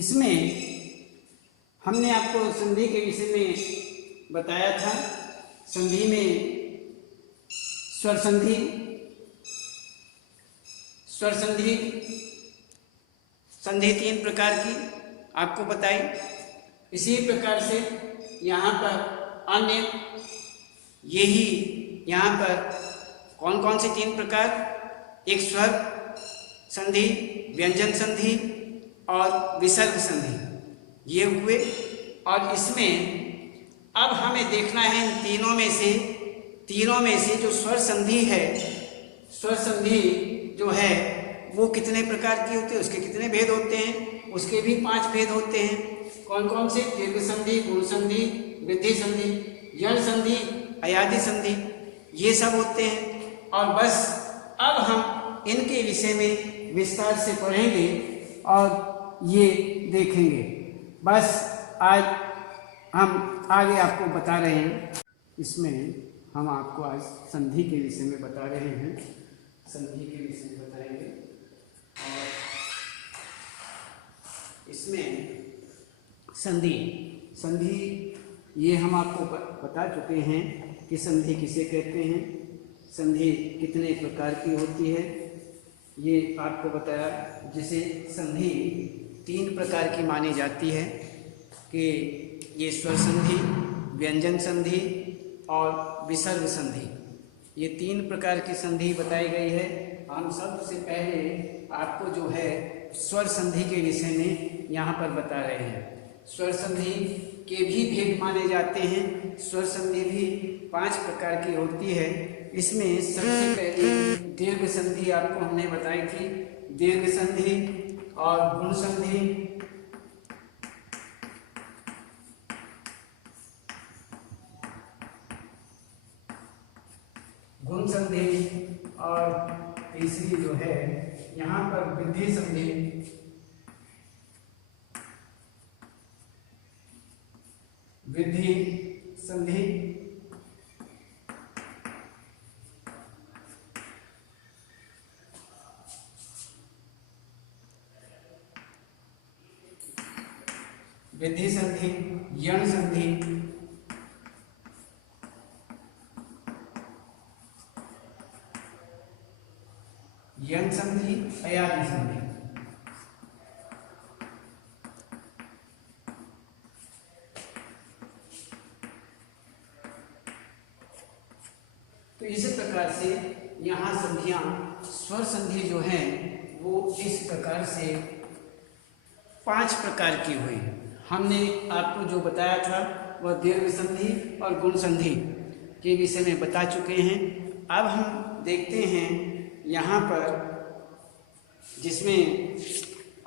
इसमें हमने आपको संधि के विषय में बताया था। संधि में स्वर संधि, संधि 3 प्रकार की आपको बताई। इसी प्रकार से यहाँ पर अन्य यही यहाँ पर कौन कौन से 3 प्रकार, एक स्वर संधि, व्यंजन संधि और विसर्ग संधि, ये हुए। और इसमें अब हमें देखना है इन तीनों में से जो स्वर संधि है, स्वर संधि जो है वो कितने प्रकार की होती है, उसके कितने भेद होते हैं। उसके भी 5 भेद होते हैं। कौन कौन से? दीर्घ संधि, गुण संधि, वृद्धि संधि, यण संधि, अयादि संधि, ये सब होते हैं। और बस अब हम इनके विषय में विस्तार से पढ़ेंगे और ये देखेंगे। बस आज हम आगे आपको बता रहे हैं। इसमें हम आपको आज संधि के विषय में बता रहे हैं, संधि के विषय में बताएंगे। और इसमें संधि ये हम आपको बता चुके हैं कि संधि किसे कहते हैं, संधि कितने प्रकार की होती है, ये आपको बताया। जैसे संधि 3 प्रकार की मानी जाती है कि ये स्वर संधि, व्यंजन संधि और विसर्ग संधि, ये 3 प्रकार की संधि बताई गई है। हम सबसे पहले आपको जो है स्वर संधि के विषय में यहाँ पर बता रहे हैं। स्वर संधि के भी भेद माने जाते हैं। स्वर संधि भी 5 प्रकार की होती है। इसमें सबसे पहले दीर्घ संधि आपको हमने बताई थी, दीर्घ संधि और गुण संधि, गुण संधि, और तीसरी जो है यहाँ पर वृद्धि संधि, वृद्धि संधि, वृद्धि संधि, यण संधि, यण संधि, अयादि संधि। तो इस प्रकार से यहाँ संधियां, स्वर संधि जो है वो इस प्रकार से 5 प्रकार की हुई। हमने आपको जो बताया था वह दीर्घ संधि और गुण संधि के विषय में बता चुके हैं। अब हम देखते हैं यहाँ पर जिसमें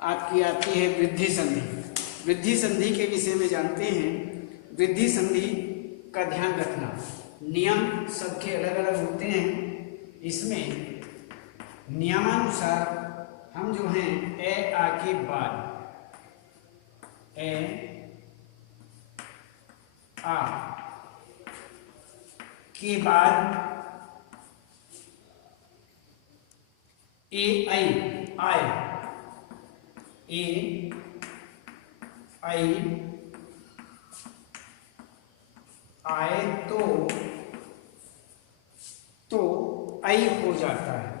आपकी आती है वृद्धि संधि। वृद्धि संधि के विषय में जानते हैं। वृद्धि संधि का ध्यान रखना, नियम सबके अलग अलग होते हैं। इसमें नियमानुसार हम जो हैं ए आ के बाद, ए आ के बाद ए आई, आए, ए आई आए तो आई हो जाता है।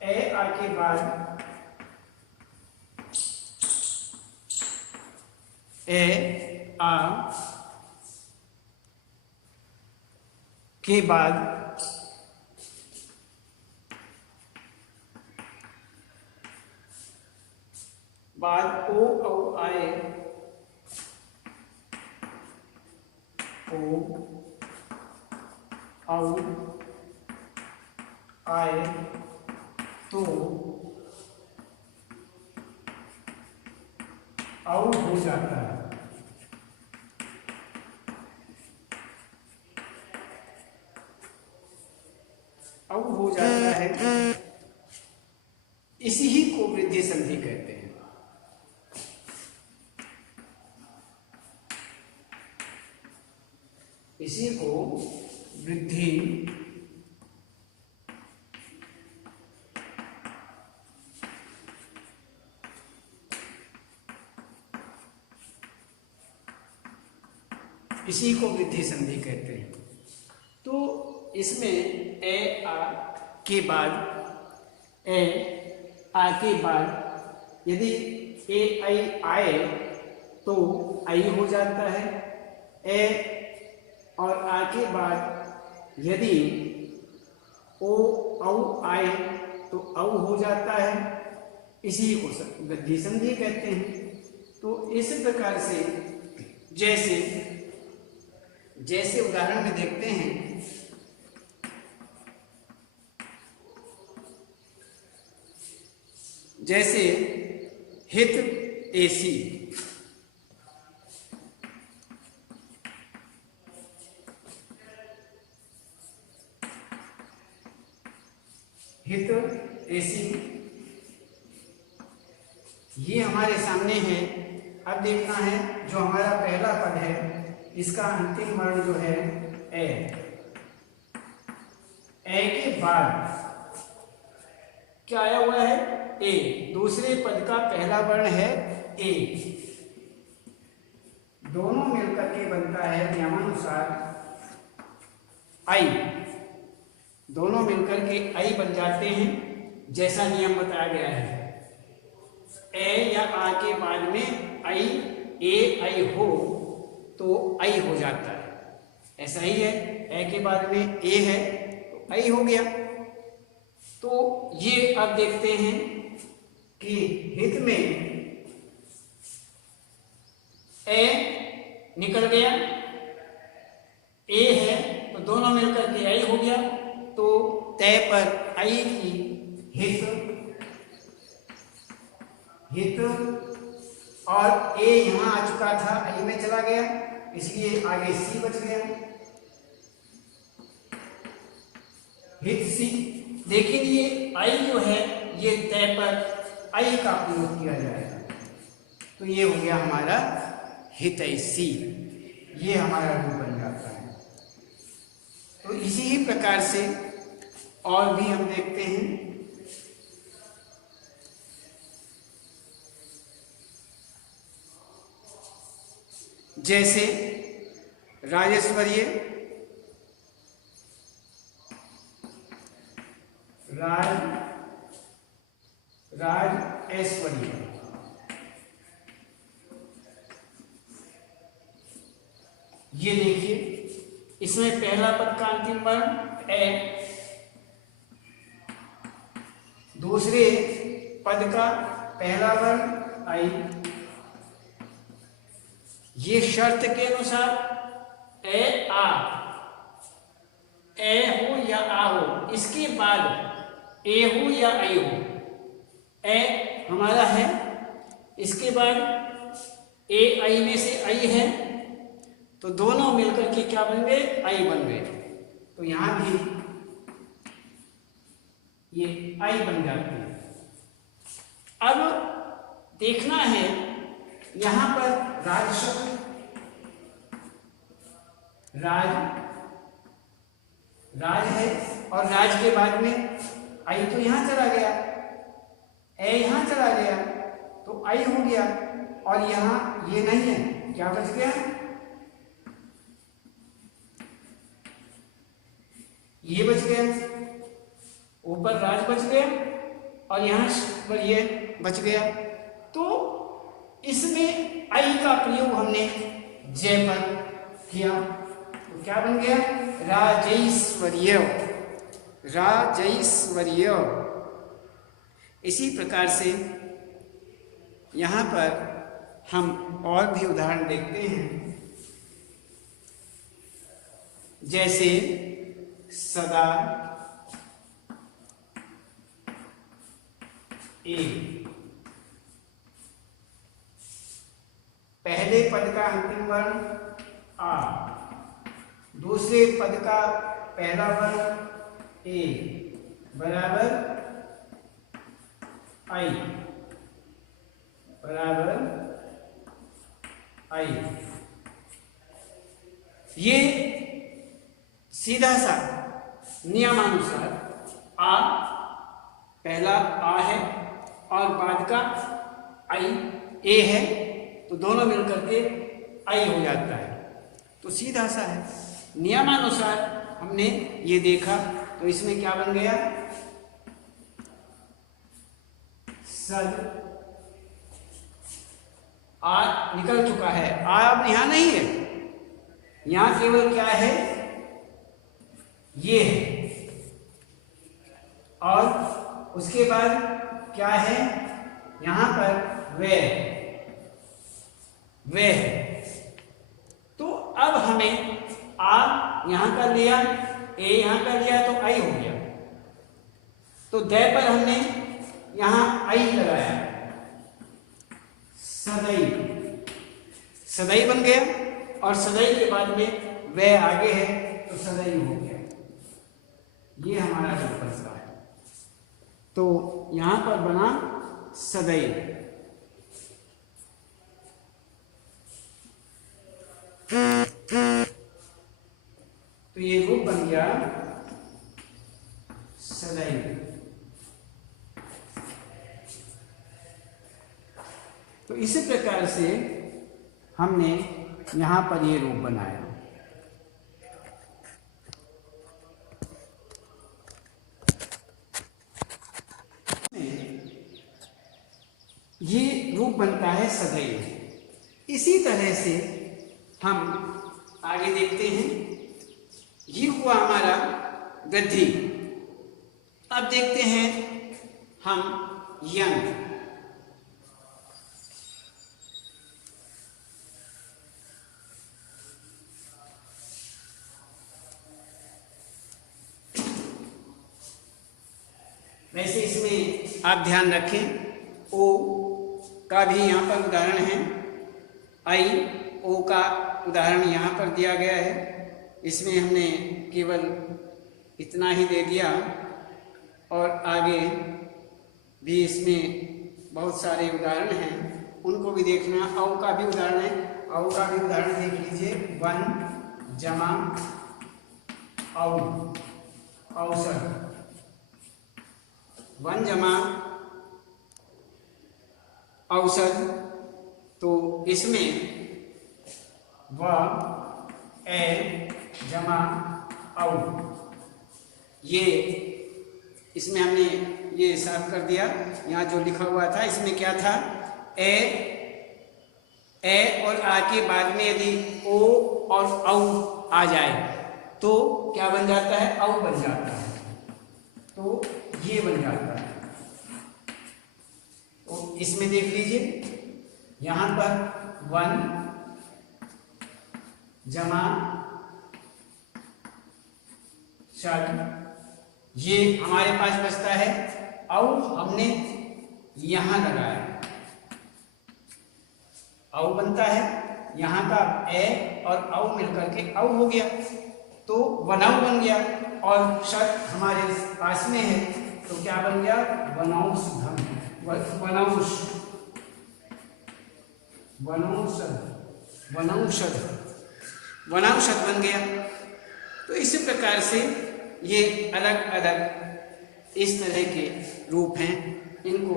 ए आ के बाद ए आ के बाद ओ औ आए, ओ औ आए तो औ हो जाता है। औ हो जाता है, इसी ही को वृद्धि संधि कहते हैं। इसी को वृद्धि संधि कहते हैं। तो इसमें ए आ के बाद यदि ए आई आए तो आई हो जाता है। ए और आ के बाद यदि ओ औ आए तो औ हो जाता है। इसी को वृद्धि संधि कहते हैं। तो इस प्रकार से जैसे उदाहरण में देखते हैं, जैसे हित एसी, हित एसी ये हमारे सामने है। अब देखना है जो हमारा पहला पद है इसका अंतिम वर्ण जो है ए के बाद क्या आया हुआ है ए। दूसरे पद का पहला वर्ण है ए। दोनों मिलकर के बनता है नियमानुसार आई। दोनों मिलकर के आई बन जाते हैं जैसा नियम बताया गया है। ए या आ के बाद में आई ए आई हो तो आई हो जाता है। ऐसा ही है, ए के बाद में ए है तो आई हो गया। तो ये अब देखते हैं कि हित में ए निकल गया, ए है तो दोनों मिलकर के आई हो गया। तो तय पर आई की हित और ए यहां आ चुका था, आई में चला गया, इसलिए आगे सी बच गया, हित सी। लेकिन ये आई जो है ये तय पर आई का प्रयोग किया जाएगा। तो ये हो गया हमारा हित सी, ये हमारा रूप बन जाता है। तो इसी ही प्रकार से और भी हम देखते हैं। जैसे राजेश्वरीय, राज ऐश्वर्य, ये देखिए इसमें पहला पद का अंतिम वर्ण ए, दूसरे पद का पहला वर्ण आई। ये शर्त के अनुसार ए हो या आ हो, इसके बाद ए हो या आई हो। ए हमारा है, इसके बाद ए आई में से आई है तो दोनों मिलकर के क्या बन गए, आई बन गए। तो यहां भी ये आई बन जाती है। अब देखना है यहां पर राज शब्द, राज है और राज के बाद में आई तो यहां चला गया, ए यहां चला गया तो आई हो गया। और यहां ये नहीं है, क्या बच गया, ये बच गया, ऊपर राज बच गया और यहां पर ये बच गया। तो इसमें आई का प्रयोग हमने जय पर किया तो क्या बन गया, राजैश्वर्य, राजैश्वर्य। इसी प्रकार से यहां पर हम और भी उदाहरण देखते हैं। जैसे सदा ए, पहले पद का अंतिम वर्ण आ, दूसरे पद का पहला वर्ण ए बराबर आई, बराबर आई। ये सीधा सा नियमानुसार आ, पहला आ है और बाद का आई ए है, तो दोनों मिलकर के आई हो जाता है, तो सीधा सा है। नियमानुसार हमने ये देखा, तो इसमें क्या बन गया, सद। आ निकल चुका है, आ अब यहां नहीं है, यहां केवल क्या है, ये है, और उसके बाद क्या है, यहां पर वे है। तो अब हमें आ यहां कर लिया, ए यहां कर लिया, तो आई हो गया। तो दे पर हमने यहां आई लगाया, सदई, सदई बन गया, और सदई के बाद में वह आगे है, तो सदई हो गया। ये हमारा जो फलसा है, तो यहां पर बना सदई। तो ये रूप बन गया सदई। तो इसी प्रकार से हमने यहां पर ये रूप बनाया। ये रूप बनता है सदैव। इसी तरह से हम आगे देखते हैं, ये हुआ हमारा वृद्धि। अब देखते हैं हम यंग। वैसे इसमें आप ध्यान रखें, ओ का भी यहाँ पर उदाहरण है, आई ओ का उदाहरण यहाँ पर दिया गया है। इसमें हमने केवल इतना ही दे दिया, और आगे भी इसमें बहुत सारे उदाहरण हैं, उनको भी देखना। औ का भी उदाहरण है, औ का भी उदाहरण देख लीजिए, वन जमा औ, औसत, वन जमा औसत। तो इसमें व ए जमा औ, ये इसमें हमने ये साफ कर दिया। यहाँ जो लिखा हुआ था इसमें क्या था, ए और आ के बाद में यदि ओ और औ आ जाए तो क्या बन जाता है, औ बन जाता है, तो ये बन जाता है। तो इसमें देख लीजिए, यहां पर वन जमा षड, ये हमारे पास बचता है, औ हमने यहां लगाया, औ बनता है, यहां का ए और औ मिलकर के औ हो गया, तो वनौ बन गया। और षड हमारे पास में है, तो क्या बन गया, वनौषधम, वनौष, वनौषध, वनौषध, वनौषध बन गया। तो इसी प्रकार से ये अलग अलग इस तरह के रूप हैं, इनको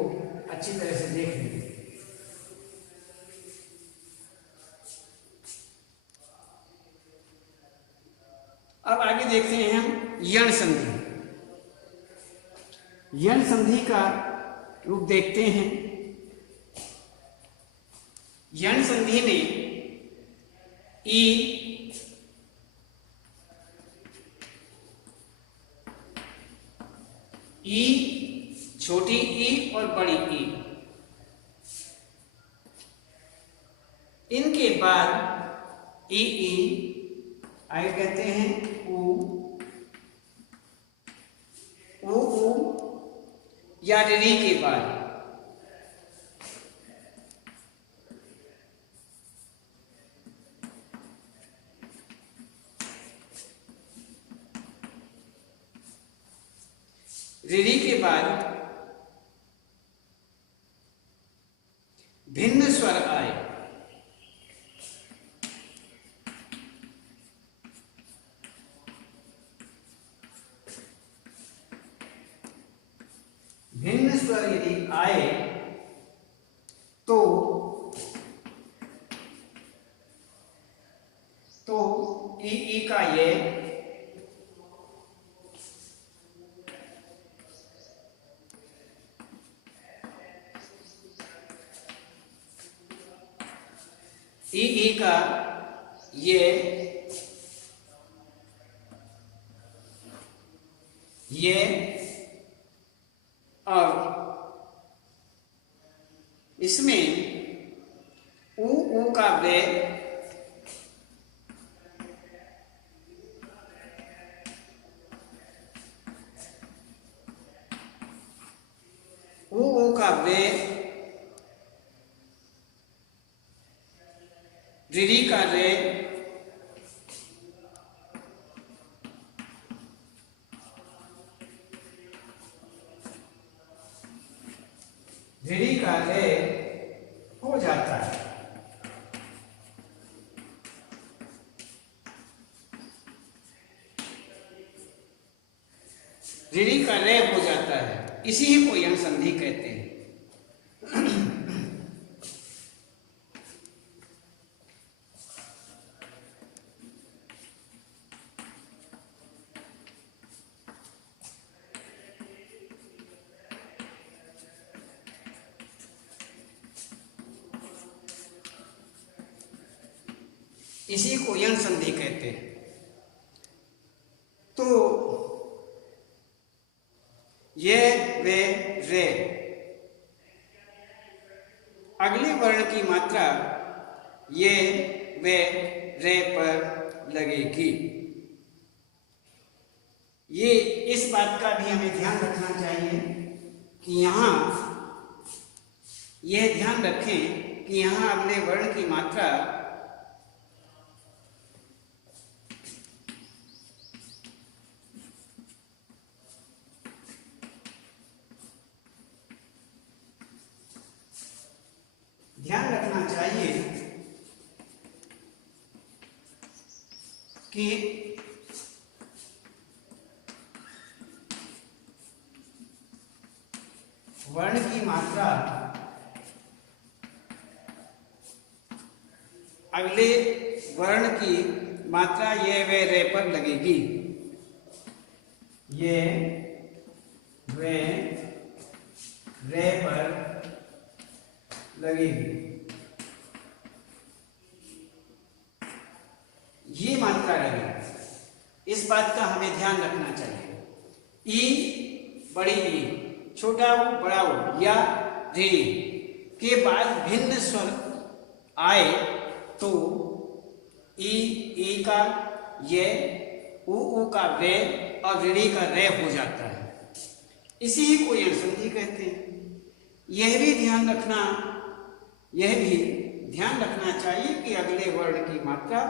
अच्छी तरह से देख लीजिए। अब आगे देखते हैं हम यण संधि। यण संधि का रूप देखते हैं। यण संधि में ई, छोटी ई और बड़ी ई, इनके बाद ई आगे कहते हैं ऊ, या री के बाद री के बाद भिन्न स्वर आए। स्वर यदि आए तो ई का ये ई का ये और इसमें ऊ का वे ऊ का वे री का रे री का रे हो जाता है। ऋणी का रे हो जाता है, इसी को यम संधि कहते हैं। इसी को यम संधि कहते हैं। तो ये वे रे अगले वर्ण की मात्रा ये वे रे पर लगेगी। ये इस बात का भी हमें ध्यान रखना चाहिए कि यहाँ यह ध्यान रखें कि यहाँ अगले वर्ण की मात्रा ध्यान रखना चाहिए कि वर्ण की मात्रा अगले वर्ण की मात्रा ये वे रे पर लगेगी। ये वे रे पर लगेगी। ये मात्रा लगेगी। इस बात का हमें ध्यान रखना चाहिए। ई बड़ी ई, छोटा ऊ बड़ा ऊ या री के बाद भिन्न स्वर आए तो ई का ये, ऊ का वे और ऋणी का रे हो जाता है। इसी को यम संधि कहते हैं। यह भी ध्यान रखना चाहिए कि अगले वर्ण की मात्रा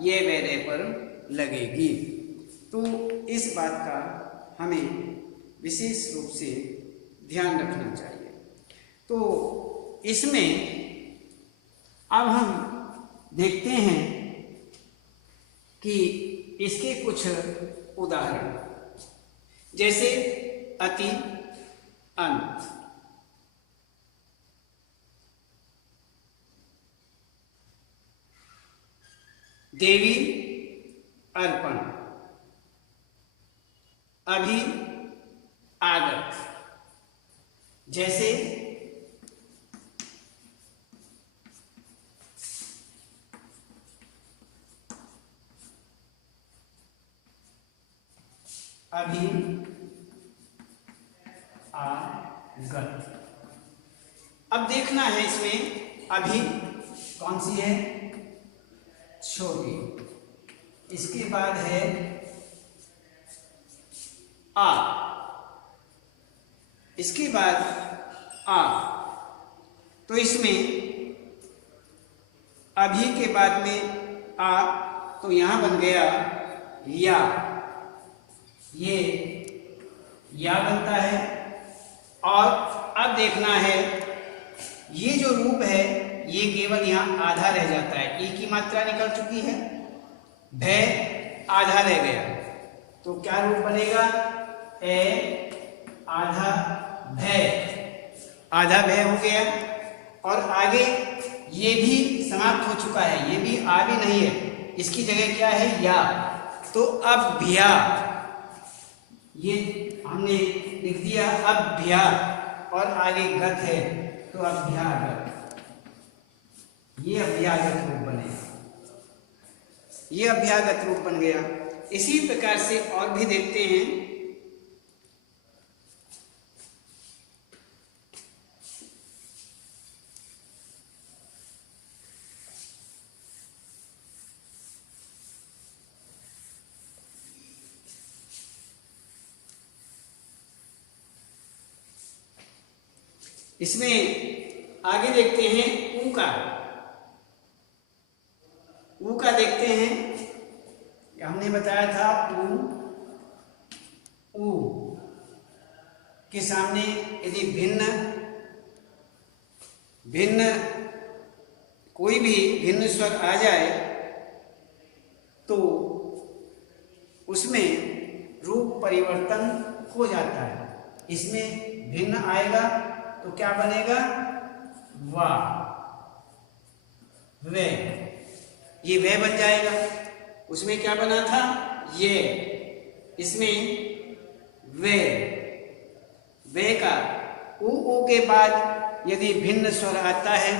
ये वे रे पर लगेगी। तो इस बात का हमें विशेष रूप से ध्यान रखना चाहिए। तो इसमें अब हम देखते हैं कि इसके कुछ उदाहरण, जैसे अति, अंत। देवी, अर्पण। अभी, आगत। जैसे अभी, आगत। अब देखना है इसमें अभी कौन सी है, छोटी। इसके बाद है आ, इसके बाद आ। तो इसमें अभी के बाद में आ, तो यहां बन गया या, ये या बनता है। और अब देखना है ये जो रूप है ये केवल यहाँ आधा रह जाता है। ई की मात्रा निकल चुकी है, भय आधा रह गया, तो क्या रूप बनेगा, ए आधा भय। आधा व्यय हो गया। और आगे ये भी समाप्त हो चुका है, ये भी आ भी नहीं है, इसकी जगह क्या है या। तो अभ्या, ये हमने लिख दिया अभ्या, और आगे गत है तो अभ्यागत, ये अभ्यागत रूप बनेगा, ये अभ्यागत रूप बन गया। इसी प्रकार से और भी देखते हैं। इसमें आगे देखते हैं ऊ का। ऊ का देखते हैं, हमने बताया था ऊ के सामने यदि भिन्न कोई भी भिन्न स्वर आ जाए तो उसमें रूप परिवर्तन हो जाता है। इसमें भिन्न आएगा तो क्या बनेगा, वा, वे, ये वे बन जाएगा। उसमें क्या बना था, ये, इसमें वे का ऊ के बाद यदि भिन्न स्वर आता है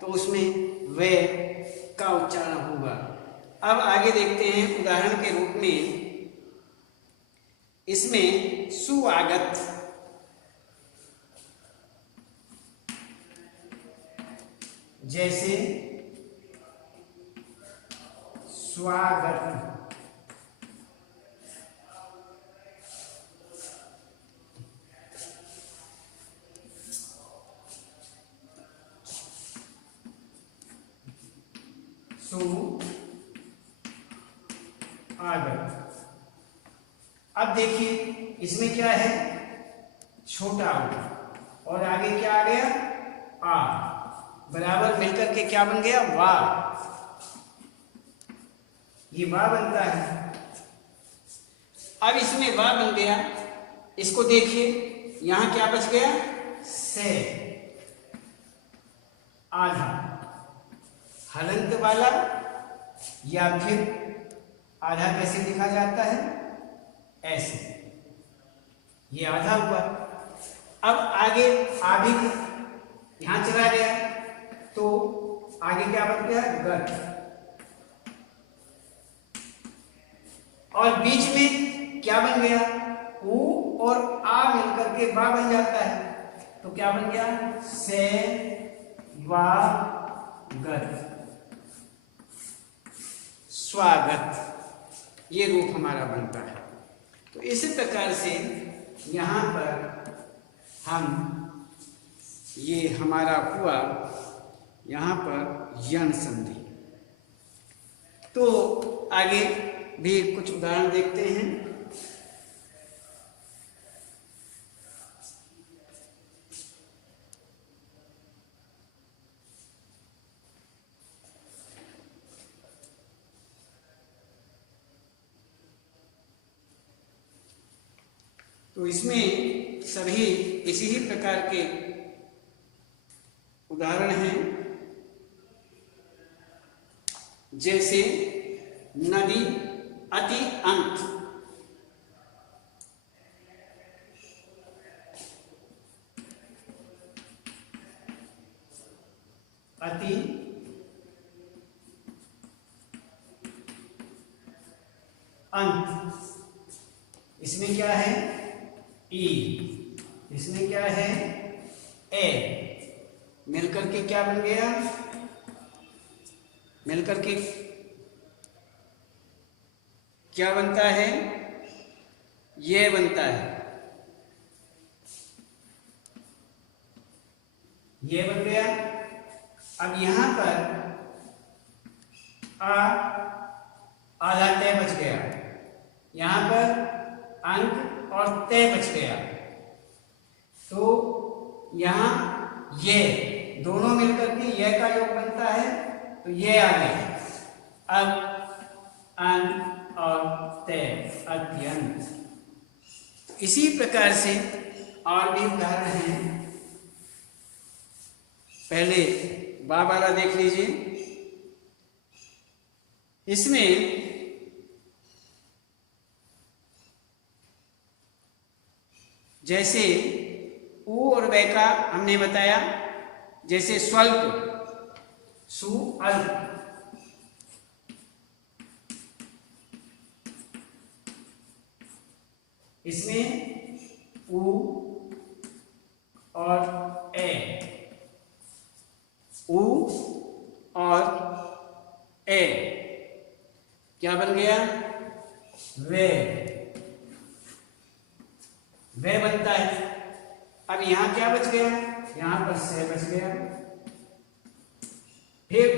तो उसमें वे का उच्चारण होगा। अब आगे देखते हैं उदाहरण के रूप में, इसमें सुआगत, जैसे स्वागत, आगत। अब देखिए इसमें क्या है, छोटा ऊ, और आगे क्या आ गया, आ, बराबर मिलकर के क्या बन गया, वा, ये वा बनता है। अब इसमें वा बन गया, इसको देखिए यहां क्या बच गया, से, आधा, हलंत वाला, या फिर आधा कैसे लिखा जाता है, ऐसे, ये आधा हुआ। अब आगे आ भी यहां चला गया तो आगे क्या बन गया, गत, और बीच में क्या बन गया, ऊ और आ मिलकर के बा बन जाता है, तो क्या बन गया, से, वा, गत, स्वागत, ये रूप हमारा बनता है। तो इसी प्रकार से यहाँ पर हम, ये हमारा हुआ यहाँ पर यण संधि। तो आगे भी कुछ उदाहरण देखते हैं। तो इसमें सभी इसी ही प्रकार के उदाहरण हैं, जैसे नदी, अति, अंत, अति, अंत, इसमें क्या है, ई, इसमें क्या है, ए, मिलकर के क्या बन गया, मिलकर के क्या बनता है, ये बनता है, ये बन गया। अब यहां पर आधा तय बच गया, यहां पर अंक और तय बच गया, तो यहां ये दोनों मिलकर के ये का योग बनता है, तो ये आ गया। अब अंक और तय, अत्यंत। इसी प्रकार से और भी उदाहरण हैं, पहले बा वाला देख लीजिए। इसमें जैसे ऊ और वे का हमने बताया, जैसे स्वल्प, सु अल्प, इसमें ऊ और ए, ऊ और ए क्या बन गया? वे बनता है। अब यहां क्या बच गया? यहां पर से बच गया, फिर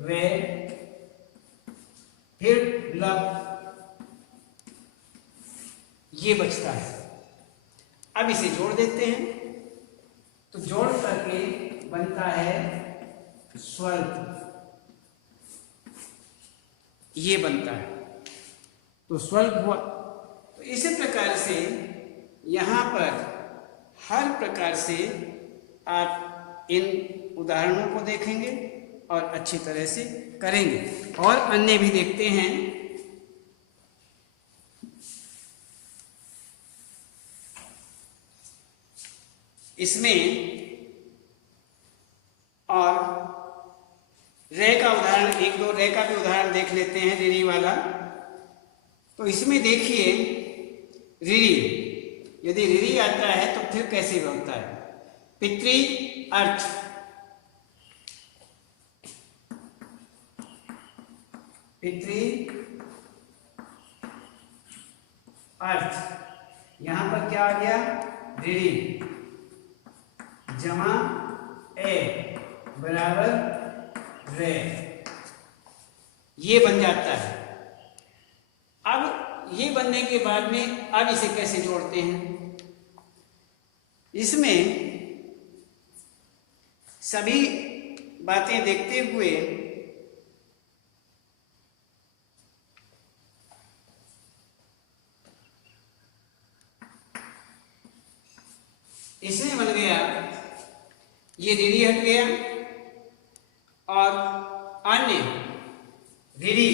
वे, फिर लब, ये बचता है। अब इसे जोड़ देते हैं, तो जोड़ करके बनता है स्वल्प, ये बनता है, तो स्वल्प हुआ। तो इसी प्रकार से यहाँ पर हर प्रकार से आप इन उदाहरणों को देखेंगे और अच्छी तरह से करेंगे। और अन्य भी देखते हैं। इसमें और रे का उदाहरण, एक दो रे का भी उदाहरण देख लेते हैं, रिरी वाला। तो इसमें देखिए रिरी, यदि रिरी आता है तो फिर कैसे बनता है? पितृ अर्थ, पितृ अर्थ, यहां पर क्या आ गया? रिरी जमा ए बराबर रे, ये बन जाता है। अब ये बनने के बाद में अब इसे कैसे जोड़ते हैं? इसमें सभी बातें देखते हुए इसमें बन गया, ये रिरी हट गया और अन्य रिरी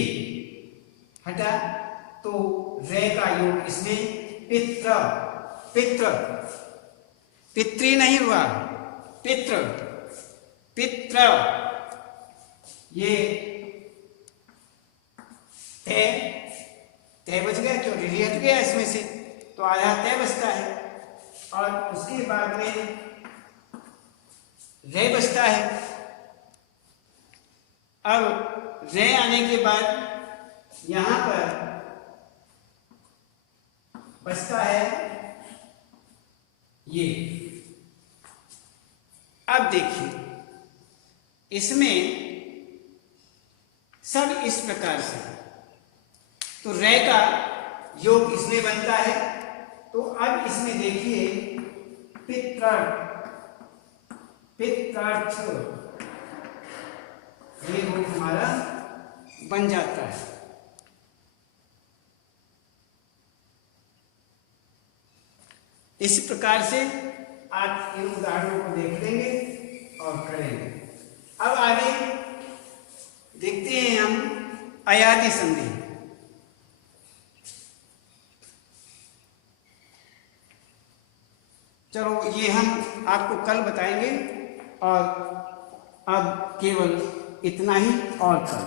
हटा, तो रे का योग इसमें पित्र, पित्र, पितृ नहीं हुआ, पित्र, पित्र, ये तय बच गया, क्यों? रिरी हट गया इसमें से, तो आधा तय बचता है। और उसके बाद में रे बचता है। अब रे आने के बाद यहां पर बचता है ये। अब देखिए इसमें सब इस प्रकार से, तो रे का योग इसमें बनता है। तो अब इसमें देखिए पित्रार्थ, पित्रार्थ, ये रूप हमारा बन जाता है। इस प्रकार से आप इन उदाहरणों को देख लेंगे और करेंगे। अब आगे देखते हैं हम अयाति संधि। चलो ये हम आपको कल बताएंगे, और अब केवल इतना ही, और कल।